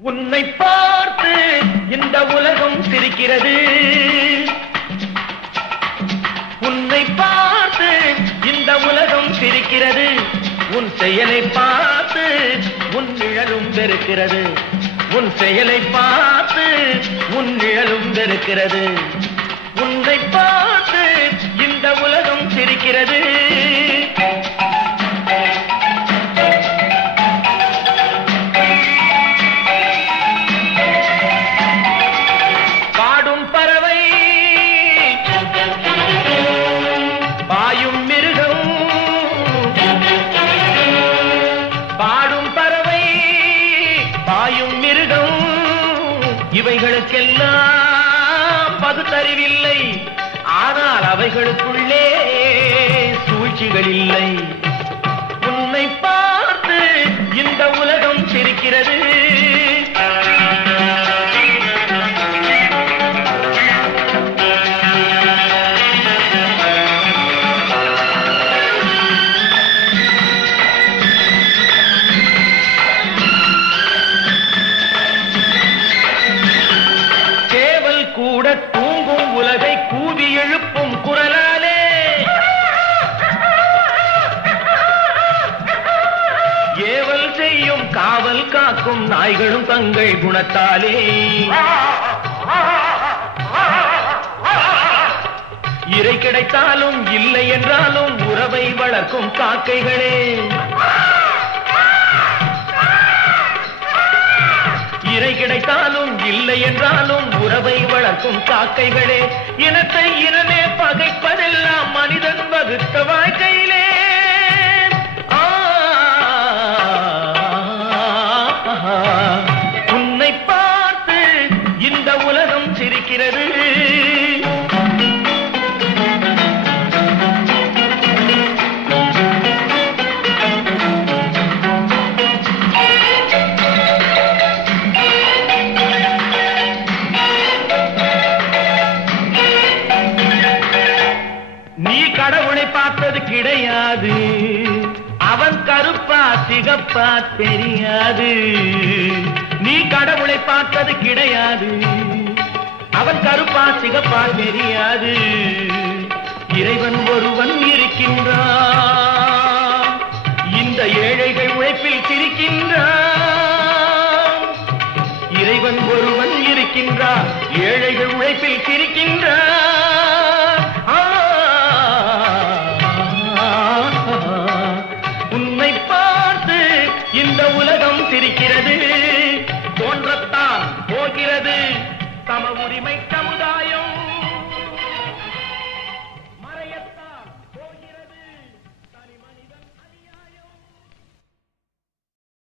உன்னை பார்த்து இந்த உலகம் சிரிக்கிறது. உன்னை பார்த்து இந்த உலகம் சிரிக்கிறது. உன் செயலை பார்த்து உன் நிழலும் வெறுக்கிறது. உன் செயலை பார்த்து உன் நிழலும் வெறுக்கிறது. உன்னை பார்த்து இந்த உலகம் சிரிக்கிறது. பாடும் பறவை பாயும் மிருகம். பாடும் பறவை பாயும் மிருகம். இவைகளுக்கெல்லாம் பகுத்தறிவில்லை. ஆனால் அவைகளுக்குள்ளே சூழ்ச்சிகள் இல்லை. உன்னை பார்த்து இந்த உலகம் சிரிக்கிறது. கூட தூங்கும் உலகை கூவி எழுப்பும் குரலாலே, ஏவல் செய்யும் காவல் காக்கும் நாய்களும் தங்கள் குணத்தாலே, இறை கிடைத்தாலும் இல்லை என்றாலும் உறவை வளர்க்கும் காக்கைகளே, இறை கிடைத்தாலும் இல்லை என்றாலும் உறவை வளர்க்கும் காக்கைகளே, இனத்தை இனமே பகைப்பதெல்லாம் மனிதன் வகுத்த வாழ்க்கையிலே. உன்னை பார்த்து இந்த உலகம் சிரிக்கிறது. நீ கடவுளை பார்த்தது கிடையாது. அவன் கருப்பா சிகப்பா தெரியாது. நீ கடவுளை பார்த்தது கிடையாது. அவன் கருப்பா சிகப்பா தெரியாது. இறைவன் ஒருவன் இருக்கின்றான். இந்த ஏழைகள் உழைப்பில் சிரிக்கின்றான். இறைவன் ஒருவன் இருக்கின்றான். ஏழைகள் உழைப்பில் சிரிக்கின்றான். உன்னை பார்த்து இந்த உலகம் சிரிக்கிறது.